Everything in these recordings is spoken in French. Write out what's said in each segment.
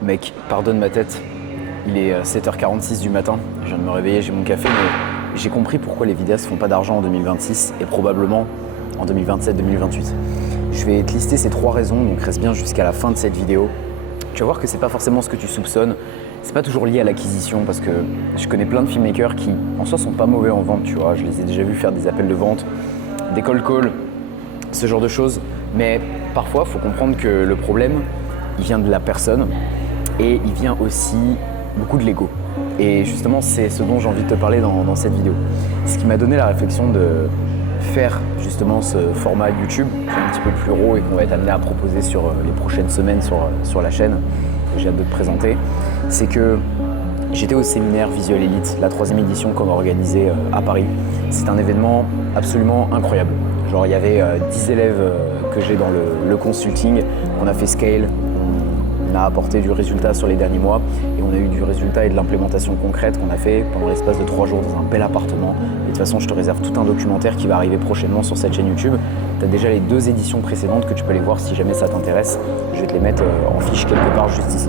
Mec, pardonne ma tête, il est 7h46 du matin, je viens de me réveiller, j'ai mon café, mais j'ai compris pourquoi les vidéastes font pas d'argent en 2026 et probablement en 2027-2028. Je vais te lister ces 3 raisons, donc reste bien jusqu'à la fin de cette vidéo. Tu vas voir que c'est pas forcément ce que tu soupçonnes, c'est pas toujours lié à l'acquisition parce que je connais plein de filmmakers qui en soi sont pas mauvais en vente, tu vois, je les ai déjà vus faire des appels de vente, des cold calls, ce genre de choses, mais parfois il faut comprendre que le problème, il vient de la personne et il vient aussi beaucoup de l'ego. Et justement, c'est ce dont j'ai envie de te parler dans cette vidéo. Ce qui m'a donné la réflexion de faire justement ce format YouTube qui est un petit peu plus raw et qu'on va être amené à proposer sur les prochaines semaines sur la chaîne, que j'ai hâte de te présenter, c'est que j'étais au séminaire Visual Elite, la 3e édition qu'on a organisée à Paris. C'est un événement absolument incroyable. Genre il y avait 10 élèves que j'ai dans le consulting, on a fait scale, on a apporté du résultat sur les derniers mois et on a eu du résultat et de l'implémentation concrète qu'on a fait pendant l'espace de 3 jours dans un bel appartement. Et de toute façon, je te réserve tout un documentaire qui va arriver prochainement sur cette chaîne YouTube. Tu as déjà les 2 éditions précédentes que tu peux aller voir si jamais ça t'intéresse. Je vais te les mettre en fiche quelque part juste ici.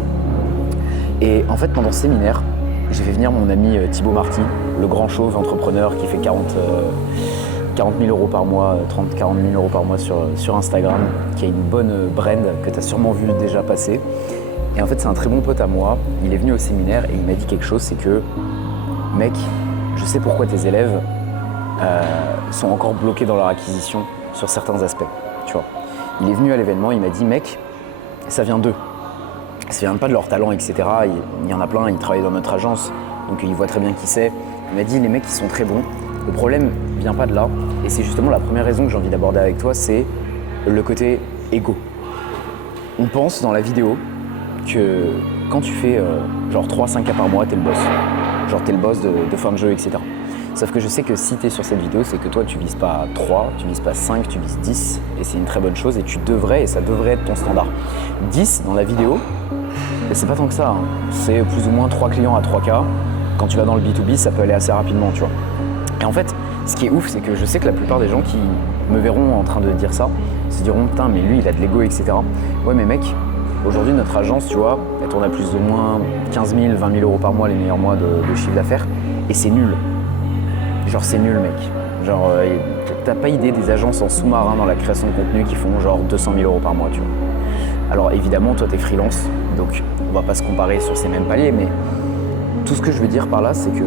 Et en fait, pendant ce séminaire, j'ai fait venir mon ami Thibaut Marty, le grand chauve entrepreneur qui fait 40 000 euros par mois, 30-40 000 euros par mois sur Instagram, qui a une bonne brand que tu as sûrement vu déjà passer. Et en fait, c'est un très bon pote à moi. Il est venu au séminaire et il m'a dit quelque chose, c'est que, mec, je sais pourquoi tes élèves sont encore bloqués dans leur acquisition sur certains aspects, tu vois. Il est venu à l'événement, il m'a dit, mec, ça vient d'eux. Ça vient pas de leur talent, etc. Il y en a plein, ils travaillent dans notre agence, donc ils voient très bien qui c'est. Il m'a dit, les mecs, ils sont très bons. Le problème vient pas de là, et c'est justement la première raison que j'ai envie d'aborder avec toi, c'est le côté égo. On pense dans la vidéo que quand tu fais genre 3-5 cas par mois, t'es le boss. Genre t'es le boss de fin de jeu, etc. Sauf que je sais que si t'es sur cette vidéo, c'est que toi tu vises pas 3, tu vises pas 5, tu vises 10, et c'est une très bonne chose, et tu devrais, et ça devrait être ton standard. 10 dans la vidéo, et c'est pas tant que ça, hein. C'est plus ou moins 3 clients à 3K. Quand tu vas dans le B2B, ça peut aller assez rapidement, tu vois. Et en fait, ce qui est ouf, c'est que je sais que la plupart des gens qui me verront en train de dire ça se diront « Putain, mais lui, il a de l'ego, etc. » Ouais, mais mec, aujourd'hui, notre agence, tu vois, elle tourne à plus ou moins 15 000, 20 000 euros par mois, les meilleurs mois de chiffre d'affaires, et c'est nul. Genre, c'est nul, mec. Genre, t'as pas idée des agences en sous-marin dans la création de contenu qui font genre 200 000 euros par mois, tu vois. Alors, évidemment, toi, t'es freelance, donc on va pas se comparer sur ces mêmes paliers, mais tout ce que je veux dire par là, c'est que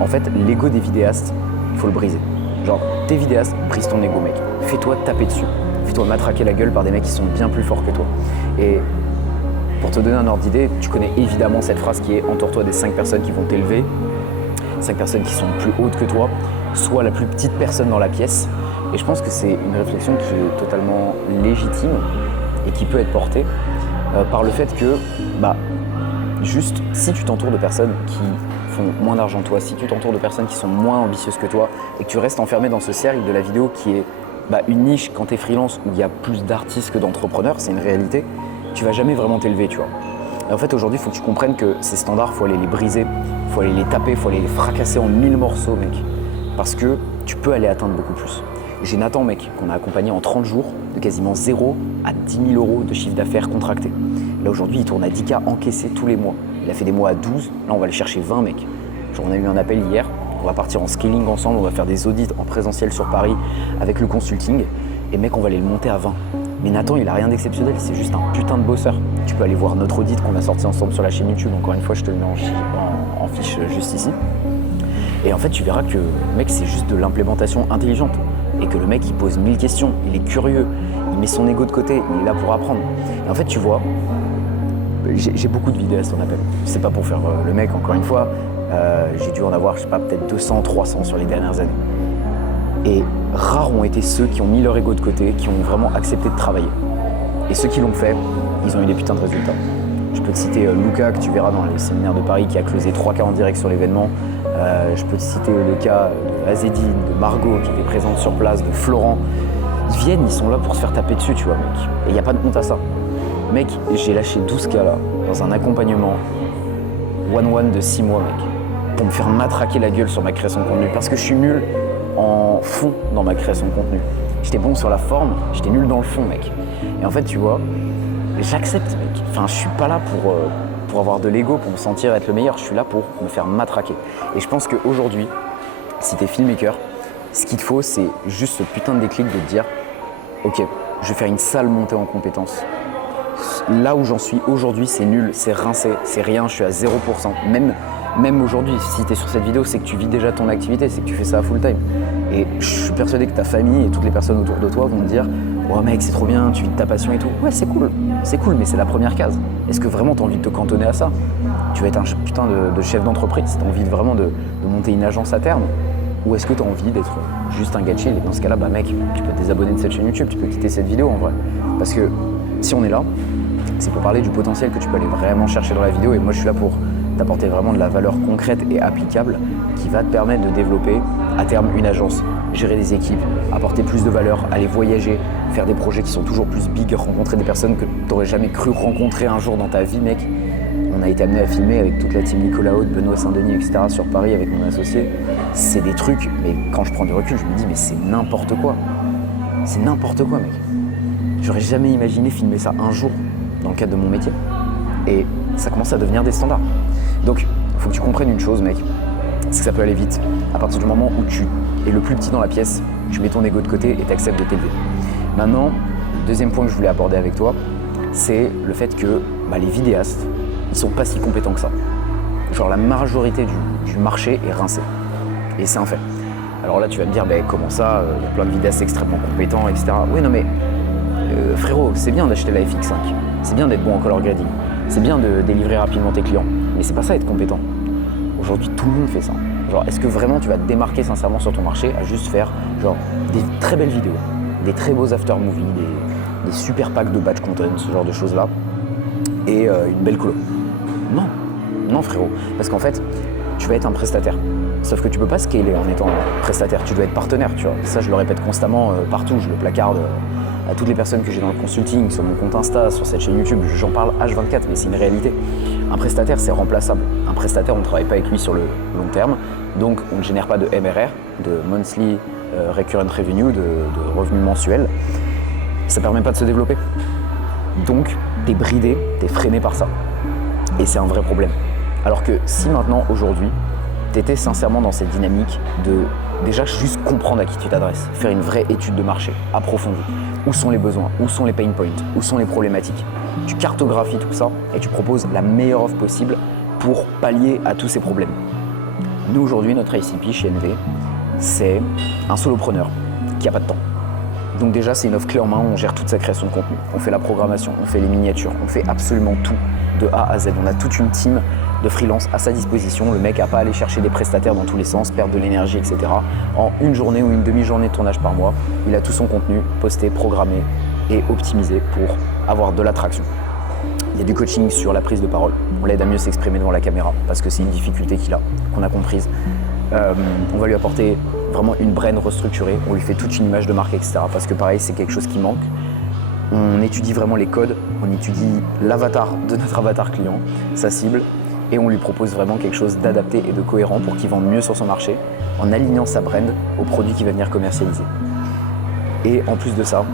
en fait, l'ego des vidéastes, il faut le briser. Genre, t'es vidéaste, brise ton ego, mec. Fais-toi taper dessus. Fais-toi matraquer la gueule par des mecs qui sont bien plus forts que toi. Et pour te donner un ordre d'idée, tu connais évidemment cette phrase qui est « entoure-toi des 5 personnes qui vont t'élever, 5 personnes qui sont plus hautes que toi, sois la plus petite personne dans la pièce ». Et je pense que c'est une réflexion qui est totalement légitime et qui peut être portée par le fait que, juste, si tu t'entoures de personnes qui font moins d'argent que toi, si tu t'entoures de personnes qui sont moins ambitieuses que toi et que tu restes enfermé dans ce cercle de la vidéo qui est une niche quand tu es freelance où il y a plus d'artistes que d'entrepreneurs, c'est une réalité, tu vas jamais vraiment t'élever, tu vois. Et en fait, aujourd'hui, il faut que tu comprennes que ces standards, il faut aller les briser, il faut aller les taper, il faut aller les fracasser en 1000 morceaux, mec. Parce que tu peux aller atteindre beaucoup plus. J'ai Nathan, mec, qu'on a accompagné en 30 jours de quasiment 0 à 10 000 euros de chiffre d'affaires contracté. Là, aujourd'hui, il tourne à 10K encaissés tous les mois. Il a fait des mois à 12, là, on va le chercher 20, mec. Genre, on a eu un appel hier, on va partir en scaling ensemble, on va faire des audits en présentiel sur Paris avec le consulting. Et mec, on va aller le monter à 20. Mais Nathan, il a rien d'exceptionnel, c'est juste un putain de bosseur. Tu peux aller voir notre audit qu'on a sorti ensemble sur la chaîne YouTube. Encore une fois, je te le mets en fiche juste ici. Et en fait, tu verras que, mec, c'est juste de l'implémentation intelligente. Et que le mec, il pose 1000 questions, il est curieux, il met son ego de côté, il est là pour apprendre. Et en fait, tu vois, j'ai beaucoup de vidéastes en appel. C'est pas pour faire le mec, encore une fois. J'ai dû en avoir, je sais pas, peut-être 200, 300 sur les dernières années. Et rares ont été ceux qui ont mis leur ego de côté, qui ont vraiment accepté de travailler. Et ceux qui l'ont fait, ils ont eu des putains de résultats. Je peux te citer Lucas, que tu verras dans le séminaire de Paris, qui a closé 3K en direct sur l'événement. Je peux te citer le cas de Azedine, de Margot, qui était présente sur place, de Florent. Ils viennent, ils sont là pour se faire taper dessus, tu vois, mec. Et il n'y a pas de honte à ça. Mec, j'ai lâché 12K là, dans un accompagnement one-one de 6 mois, mec, pour me faire matraquer la gueule sur ma création de contenu. Parce que je suis nul en fond dans ma création de contenu. J'étais bon sur la forme, j'étais nul dans le fond, mec. Et en fait, tu vois, j'accepte, mec. Enfin, je suis pas là pour avoir de l'ego, pour me sentir être le meilleur. Je suis là pour me faire matraquer. Et je pense qu'aujourd'hui, si t'es filmmaker, ce qu'il te faut, c'est juste ce putain de déclic de te dire « Ok, je vais faire une sale montée en compétences. Là où j'en suis aujourd'hui, c'est nul, c'est rincé, c'est rien, je suis à 0%. Même aujourd'hui, si tu es sur cette vidéo, c'est que tu vis déjà ton activité, c'est que tu fais ça à full time. Et je suis persuadé que ta famille et toutes les personnes autour de toi vont te dire « Oh mec, c'est trop bien, tu vis de ta passion et tout. » Ouais, c'est cool, mais c'est la première case. Est-ce que vraiment tu as envie de te cantonner à ça? Tu vas être un putain de chef d'entreprise, tu as envie vraiment de monter une agence à terme? Ou est-ce que tu as envie d'être juste un gars chill? Et dans ce cas-là, bah mec, tu peux te désabonner de cette chaîne YouTube, tu peux quitter cette vidéo en vrai. Parce que si on est là, c'est pour parler du potentiel que tu peux aller vraiment chercher dans la vidéo. Et moi, je suis là pour t'apporter vraiment de la valeur concrète et applicable qui va te permettre de développer à terme une agence, gérer des équipes, apporter plus de valeur, aller voyager, faire des projets qui sont toujours plus big, rencontrer des personnes que tu n'aurais jamais cru rencontrer un jour dans ta vie, mec. On a été amené à filmer avec toute la team Nicolas Haute, Benoît Saint-Denis, etc. sur Paris avec mon associé. C'est des trucs, mais quand je prends du recul, je me dis mais c'est n'importe quoi. C'est n'importe quoi, mec. J'aurais jamais imaginé filmer ça un jour dans le cadre de mon métier. Et ça commence à devenir des standards. Donc, il faut que tu comprennes une chose, mec, c'est que ça peut aller vite. À partir du moment où tu es le plus petit dans la pièce, tu mets ton ego de côté et tu acceptes de t'élever. Maintenant, le deuxième point que je voulais aborder avec toi, c'est le fait que les vidéastes, ils sont pas si compétents que ça. Genre la majorité du marché est rincé. Et c'est un fait. Alors là, tu vas me dire, comment ça, il y a plein de vidéastes extrêmement compétents, etc. Oui, non mais, frérot, c'est bien d'acheter la FX5. C'est bien d'être bon en color grading. C'est bien de délivrer rapidement tes clients. Mais c'est pas ça être compétent. Aujourd'hui, tout le monde fait ça. Genre, est-ce que vraiment tu vas te démarquer sincèrement sur ton marché à juste faire genre des très belles vidéos, des très beaux after movies, des super packs de batch content, ce genre de choses-là, et une belle colo? Non frérot, parce qu'en fait, tu vas être un prestataire. Sauf que tu peux pas scaler en étant prestataire, tu dois être partenaire, tu vois. Ça, je le répète constamment partout, je le placarde à toutes les personnes que j'ai dans le consulting, sur mon compte Insta, sur cette chaîne YouTube, j'en parle H24, mais c'est une réalité. Un prestataire, c'est remplaçable. Un prestataire, on ne travaille pas avec lui sur le long terme, donc on ne génère pas de MRR, de Monthly Recurrent Revenue, de revenus mensuels. Ça ne permet pas de se développer. Donc, tu es bridé, tu es freiné par ça. Et c'est un vrai problème. Alors que si maintenant, aujourd'hui, tu étais sincèrement dans cette dynamique de déjà juste comprendre à qui tu t'adresses, faire une vraie étude de marché approfondie. Où sont les besoins, où sont les pain points, où sont les problématiques. Tu cartographies tout ça et tu proposes la meilleure offre possible pour pallier à tous ces problèmes. Nous, aujourd'hui, notre ICP chez NV, c'est un solopreneur qui n'a pas de temps. Donc déjà, c'est une offre clé en main où on gère toute sa création de contenu. On fait la programmation, on fait les miniatures, on fait absolument tout de A à Z. On a toute une team de freelance à sa disposition. Le mec n'a pas à aller chercher des prestataires dans tous les sens, perdre de l'énergie, etc. En une journée ou une demi-journée de tournage par mois, il a tout son contenu posté, programmé et optimisé pour avoir de l'attraction. Il y a du coaching sur la prise de parole. On l'aide à mieux s'exprimer devant la caméra parce que c'est une difficulté qu'il a, qu'on a comprise. On va lui apporter vraiment une brain restructurée. On lui fait toute une image de marque, etc. Parce que pareil, c'est quelque chose qui manque. On étudie vraiment les codes, on étudie l'avatar de notre avatar client, sa cible, et on lui propose vraiment quelque chose d'adapté et de cohérent pour qu'il vende mieux sur son marché en alignant sa brand aux produits qu'il va venir commercialiser. Et en plus de ça,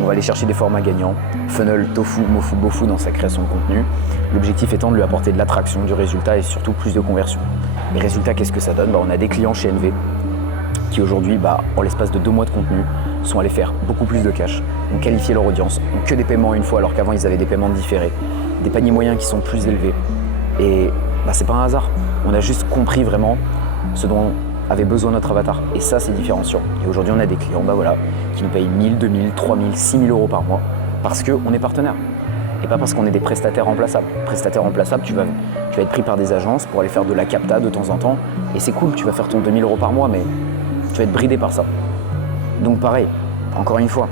on va aller chercher des formats gagnants, funnel, tofu, mofu, bofu dans sa création de contenu. L'objectif étant de lui apporter de l'attraction, du résultat et surtout plus de conversion. Les résultats, qu'est-ce que ça donne? On a des clients chez NV qui aujourd'hui, en l'espace de 2 mois de contenu, sont allés faire beaucoup plus de cash, ont qualifié leur audience, ont que des paiements une fois alors qu'avant ils avaient des paiements différés, des paniers moyens qui sont plus élevés. Et c'est pas un hasard. On a juste compris vraiment ce dont avait besoin notre avatar. Et ça, c'est différenciant. Et aujourd'hui, on a des clients qui nous payent 1000, 2000, 3000, 6000 euros par mois parce qu'on est partenaire. Et pas parce qu'on est des prestataires remplaçables. Prestataires remplaçables, tu vas être pris par des agences pour aller faire de la capta de temps en temps. Et c'est cool, tu vas faire ton 2000 euros par mois, mais tu vas être bridé par ça. Donc pareil, encore une fois,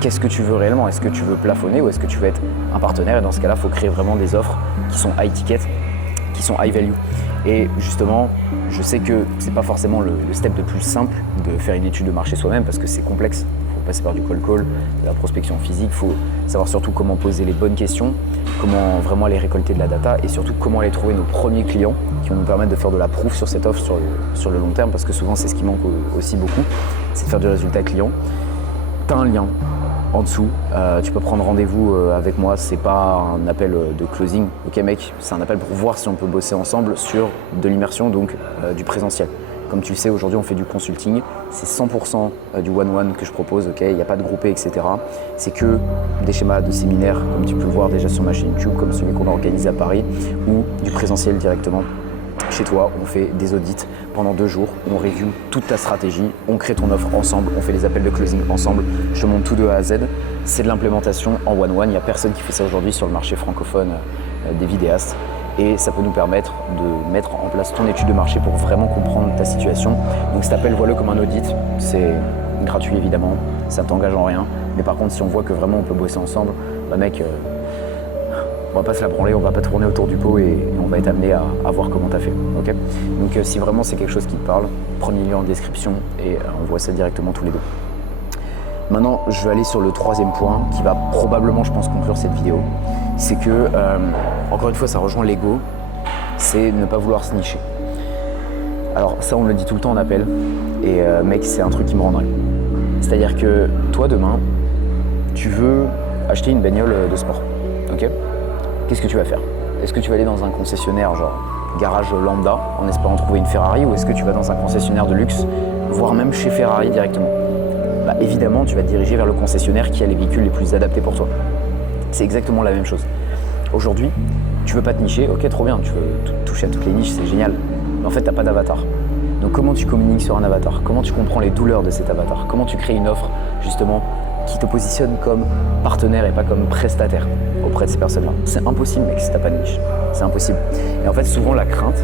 qu'est-ce que tu veux réellement? Est-ce que tu veux plafonner ou est-ce que tu veux être un partenaire? Et dans ce cas-là, il faut créer vraiment des offres qui sont high ticket, qui sont high value. Et justement, je sais que c'est pas forcément le step le plus simple de faire une étude de marché soi-même parce que c'est complexe. Il faut passer par du cold call, de la prospection physique, il faut savoir surtout comment poser les bonnes questions, comment vraiment aller récolter de la data et surtout comment aller trouver nos premiers clients qui vont nous permettre de faire de la proof sur cette offre sur le long terme parce que souvent c'est ce qui manque aussi beaucoup, c'est de faire du résultat client. Tu as un lien en dessous. Tu peux prendre rendez-vous avec moi. C'est pas un appel de closing, ok mec, c'est un appel pour voir si on peut bosser ensemble sur de l'immersion, donc du présentiel. Comme tu le sais, aujourd'hui on fait du consulting, c'est 100% du one-one que je propose, ok, il n'y a pas de groupé, etc. C'est que des schémas de séminaires, comme tu peux le voir déjà sur ma chaîne YouTube, comme celui qu'on a organisé à Paris, ou du présentiel directement. Chez toi, on fait des audits pendant 2 jours, on review toute ta stratégie, on crée ton offre ensemble, on fait les appels de closing ensemble, je te montre tout de A à Z. C'est de l'implémentation en one-one, il n'y a personne qui fait ça aujourd'hui sur le marché francophone des vidéastes. Et ça peut nous permettre de mettre en place ton étude de marché pour vraiment comprendre ta situation. Donc cet appel, vois-le comme un audit, c'est gratuit évidemment, ça ne t'engage en rien. Mais par contre, si on voit que vraiment on peut bosser ensemble, bah mec, on va pas se la branler, on va pas tourner autour du pot et on va être amené à voir comment tu as fait. Okay, donc si vraiment c'est quelque chose qui te parle, premier lien en description et on voit ça directement tous les deux. Maintenant, je vais aller sur le 3e point qui va probablement, je pense, conclure cette vidéo. C'est que, encore une fois, ça rejoint l'ego, c'est ne pas vouloir se nicher. Alors ça, on le dit tout le temps en appel et mec, c'est un truc qui me rend dingue. C'est-à-dire que toi, demain, tu veux acheter une bagnole de sport, ok ? Qu'est-ce que tu vas faire? Est-ce que tu vas aller dans un concessionnaire genre garage lambda en espérant trouver une Ferrari ou est-ce que tu vas dans un concessionnaire de luxe, voire même chez Ferrari directement? Bah, évidemment, tu vas te diriger vers le concessionnaire qui a les véhicules les plus adaptés pour toi. C'est exactement la même chose. Aujourd'hui, tu veux pas te nicher, ok, trop bien, tu veux toucher à toutes les niches, c'est génial. Mais en fait, tu n'as pas d'avatar. Donc comment tu communiques sur un avatar? Comment tu comprends les douleurs de cet avatar? Comment tu crées une offre, justement, qui te positionne comme partenaire et pas comme prestataire auprès de ces personnes-là? C'est impossible, mec, si t'as pas de niche. C'est impossible. Et en fait, souvent, la crainte,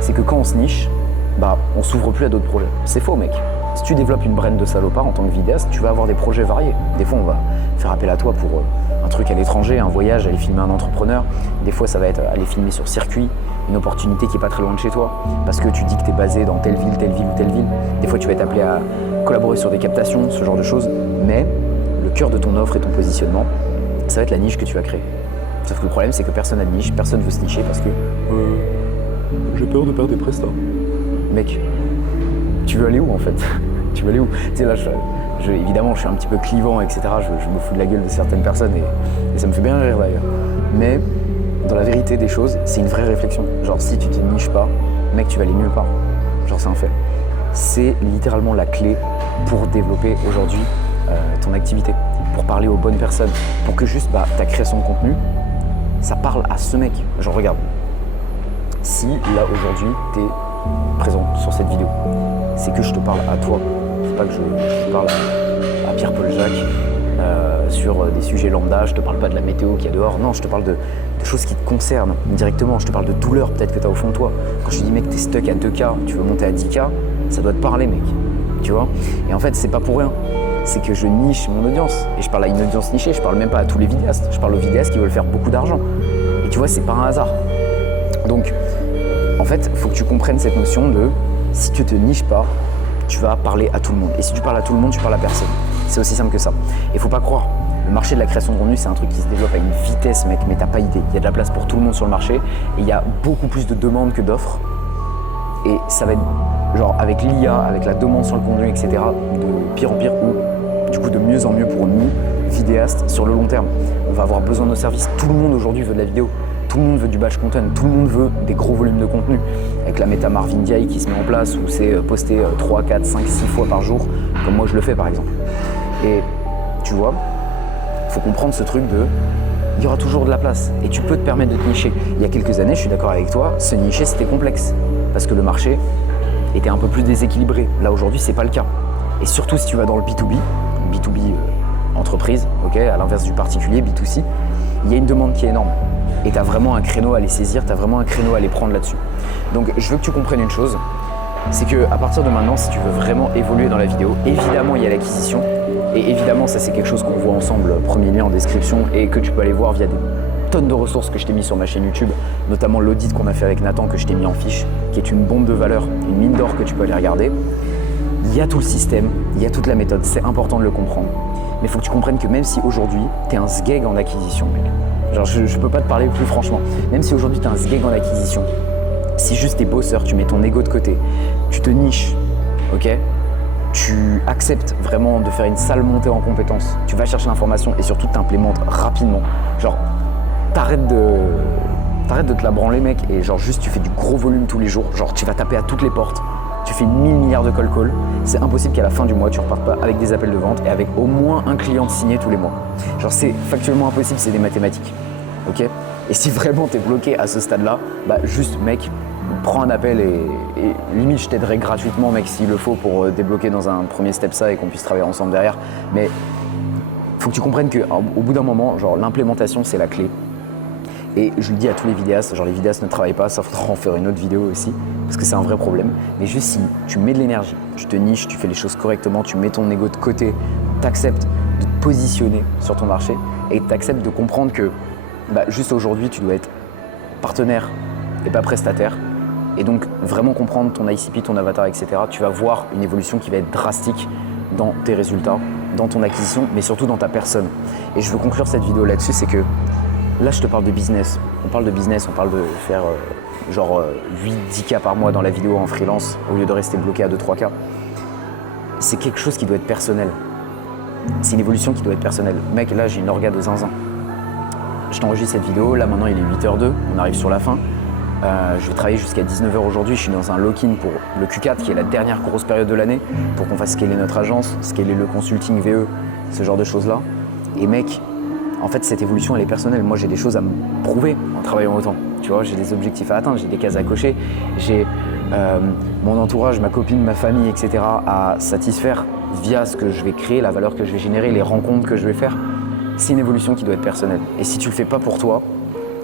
c'est que quand on se niche, bah, on s'ouvre plus à d'autres projets. C'est faux, mec. Si tu développes une brand de salopard en tant que vidéaste, tu vas avoir des projets variés. Des fois, on va faire appel à toi pour un truc à l'étranger, un voyage, aller filmer un entrepreneur. Des fois, ça va être aller filmer sur circuit, une opportunité qui est pas très loin de chez toi, parce que tu dis que tu es basé dans telle ville ou telle ville. Des fois, tu vas être appelé à collaborer sur des captations, ce genre de choses. Mais le cœur de ton offre et ton positionnement, ça va être la niche que tu vas créer. Sauf que le problème, c'est que personne n'a de niche, personne ne veut se nicher parce que j'ai peur de perdre des prestats. Mec, tu veux aller où en fait? Tu veux aller où? Tu sais, là, évidemment, je suis un petit peu clivant, etc. Je me fous de la gueule de certaines personnes et ça me fait bien rire d'ailleurs. Mais dans la vérité des choses, c'est une vraie réflexion. Genre, si tu te niches pas, mec, tu vas aller nulle part. Genre, c'est un fait. C'est littéralement la clé pour développer aujourd'hui ton activité, pour parler aux bonnes personnes, pour que juste ta création de contenu, ça parle à ce mec. Genre, regarde, si là aujourd'hui, tu es présent sur cette vidéo, c'est que je te parle à toi. C'est pas que je parle à Pierre-Paul Jacques sur des sujets lambda, je te parle pas de la météo qu'il y a dehors, non, je te parle de choses qui te concernent directement, je te parle de douleur peut-être que tu as au fond de toi. Quand je te dis mec, t'es stuck à 2K, tu veux monter à 10K, ça doit te parler mec, tu vois. Et en fait, c'est pas pour rien, c'est que je niche mon audience. Et je parle à une audience nichée, je parle même pas à tous les vidéastes, je parle aux vidéastes qui veulent faire beaucoup d'argent. Et tu vois, c'est pas un hasard. Donc, en fait, il faut que tu comprennes cette notion de si tu te niches pas, tu vas parler à tout le monde. Et si tu parles à tout le monde, tu parles à personne. C'est aussi simple que ça. Et faut pas croire, le marché de la création de contenu, c'est un truc qui se développe à une vitesse, mec, mais t'as pas idée. Il y a de la place pour tout le monde sur le marché et il y a beaucoup plus de demandes que d'offres. Et ça va être, genre, avec l'IA, avec la demande sur le contenu, etc., de pire en pire ou du coup de mieux en mieux pour nous, vidéastes, sur le long terme. On va avoir besoin de nos services. Tout le monde aujourd'hui veut de la vidéo. Tout le monde veut du batch content, tout le monde veut des gros volumes de contenu. Avec la méta Marvin Diaye qui se met en place, où c'est posté 3, 4, 5, 6 fois par jour, comme moi je le fais par exemple. Et tu vois, il faut comprendre ce truc de, il y aura toujours de la place et tu peux te permettre de te nicher. Il y a quelques années, je suis d'accord avec toi, se nicher c'était complexe parce que le marché était un peu plus déséquilibré. Là aujourd'hui, c'est pas le cas. Et surtout si tu vas dans le B2B, B2B entreprise, ok, à l'inverse du particulier, B2C, il y a une demande qui est énorme. Et tu as vraiment un créneau à les saisir, tu as vraiment un créneau à les prendre là-dessus. Donc je veux que tu comprennes une chose, c'est qu'à partir de maintenant, si tu veux vraiment évoluer dans la vidéo, évidemment il y a l'acquisition, et évidemment ça c'est quelque chose qu'on voit ensemble, premier lien en description, et que tu peux aller voir via des tonnes de ressources que je t'ai mis sur ma chaîne YouTube, notamment l'audit qu'on a fait avec Nathan que je t'ai mis en fiche, qui est une bombe de valeur, une mine d'or que tu peux aller regarder. Il y a tout le système, il y a toute la méthode, c'est important de le comprendre. Mais il faut que tu comprennes que même si aujourd'hui, tu es un sgeg en acquisition, mec, genre je peux pas te parler plus franchement, même si aujourd'hui tu es un sgeg en acquisition, si juste t'es bosseur, tu mets ton ego de côté, tu te niches, ok, tu acceptes vraiment de faire une sale montée en compétences, tu vas chercher l'information et surtout t'implémentes rapidement. Genre, t'arrêtes de te la branler mec et genre juste tu fais du gros volume tous les jours, genre tu vas taper à toutes les portes, tu fais 1000 milliards de call call, c'est impossible qu'à la fin du mois tu repartes pas avec des appels de vente et avec au moins un client signé tous les mois. Genre c'est factuellement impossible, c'est des mathématiques, ok? Et si vraiment t'es bloqué à ce stade-là, bah juste mec, prends un appel et limite je t'aiderai gratuitement mec s'il le faut pour débloquer dans un premier step ça et qu'on puisse travailler ensemble derrière. Mais faut que tu comprennes qu'au bout d'un moment, genre l'implémentation c'est la clé. Et je le dis à tous les vidéastes, genre les vidéastes ne travaillent pas, ça faudra en faire une autre vidéo aussi, parce que c'est un vrai problème. Mais juste si tu mets de l'énergie, tu te niches, tu fais les choses correctement, tu mets ton ego de côté, tu acceptes de te positionner sur ton marché et tu acceptes de comprendre que bah, juste aujourd'hui tu dois être partenaire et pas prestataire. Et donc vraiment comprendre ton ICP, ton avatar, etc. Tu vas voir une évolution qui va être drastique dans tes résultats, dans ton acquisition, mais surtout dans ta personne. Et je veux conclure cette vidéo là-dessus, c'est que là, je te parle de business. On parle de business, on parle de faire genre 8-10K par mois dans la vidéo en freelance au lieu de rester bloqué à 2-3K. C'est quelque chose qui doit être personnel. C'est une évolution qui doit être personnelle. Mec, là, j'ai une orga de zinzin. Je t'enregistre cette vidéo. Là, maintenant, il est 8h02. On arrive sur la fin. Je vais travailler jusqu'à 19h aujourd'hui. Je suis dans un lock-in pour le Q4, qui est la dernière grosse période de l'année, pour qu'on fasse scaler notre agence, scaler le consulting VE, ce genre de choses-là. Et mec, en fait, cette évolution, elle est personnelle. Moi, j'ai des choses à me prouver en travaillant autant. Tu vois, j'ai des objectifs à atteindre, j'ai des cases à cocher, j'ai mon entourage, ma copine, ma famille, etc. à satisfaire via ce que je vais créer, la valeur que je vais générer, les rencontres que je vais faire. C'est une évolution qui doit être personnelle. Et si tu le fais pas pour toi,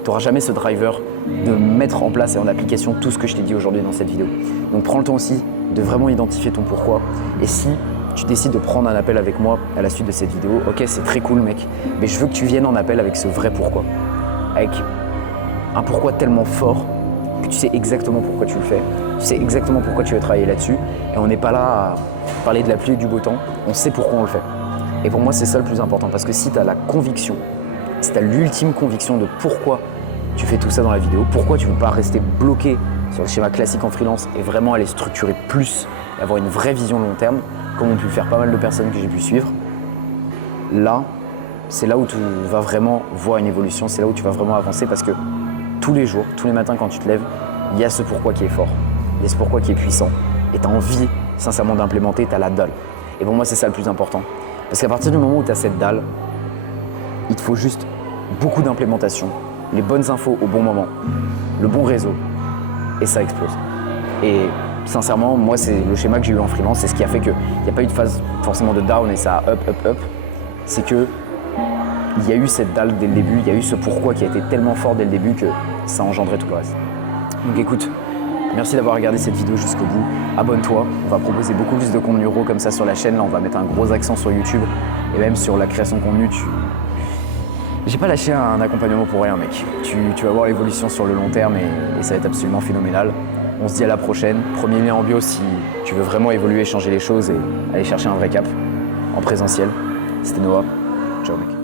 tu n'auras jamais ce driver de mettre en place et en application tout ce que je t'ai dit aujourd'hui dans cette vidéo. Donc prends le temps aussi de vraiment identifier ton pourquoi. Et si tu décides de prendre un appel avec moi à la suite de cette vidéo, ok, c'est très cool mec, mais je veux que tu viennes en appel avec ce vrai pourquoi. Avec un pourquoi tellement fort que tu sais exactement pourquoi tu le fais, tu sais exactement pourquoi tu veux travailler là-dessus, et on n'est pas là à parler de la pluie et du beau temps, on sait pourquoi on le fait. Et pour moi, c'est ça le plus important, parce que si tu as la conviction, si tu as l'ultime conviction de pourquoi tu fais tout ça dans la vidéo, pourquoi tu ne veux pas rester bloqué sur le schéma classique en freelance et vraiment aller structurer plus, et avoir une vraie vision long terme, comme ont pu faire pas mal de personnes que j'ai pu suivre, là, c'est là où tu vas vraiment voir une évolution, c'est là où tu vas vraiment avancer, parce que tous les jours, tous les matins quand tu te lèves, il y a ce pourquoi qui est fort, il y a ce pourquoi qui est puissant, et tu as envie sincèrement d'implémenter, tu as la dalle. Et pour moi, c'est ça le plus important. Parce qu'à partir du moment où tu as cette dalle, il te faut juste beaucoup d'implémentation, les bonnes infos au bon moment, le bon réseau, et ça explose. Et sincèrement, moi, c'est le schéma que j'ai eu en freelance, c'est ce qui a fait qu'il n'y a pas eu de phase forcément de down et ça a up. C'est que il y a eu cette dalle dès le début, il y a eu ce pourquoi qui a été tellement fort dès le début que ça a engendré tout le reste. Donc écoute, merci d'avoir regardé cette vidéo jusqu'au bout. Abonne-toi, on va proposer beaucoup plus de contenu euro comme ça sur la chaîne. Là, on va mettre un gros accent sur YouTube et même sur la création de contenu. J'ai pas lâché un accompagnement pour rien, mec. Tu vas voir l'évolution sur le long terme et ça va être absolument phénoménal. On se dit à la prochaine. Premier lien en bio si tu veux vraiment évoluer, changer les choses et aller chercher un vrai cap en présentiel. C'était Noah. Ciao, mec.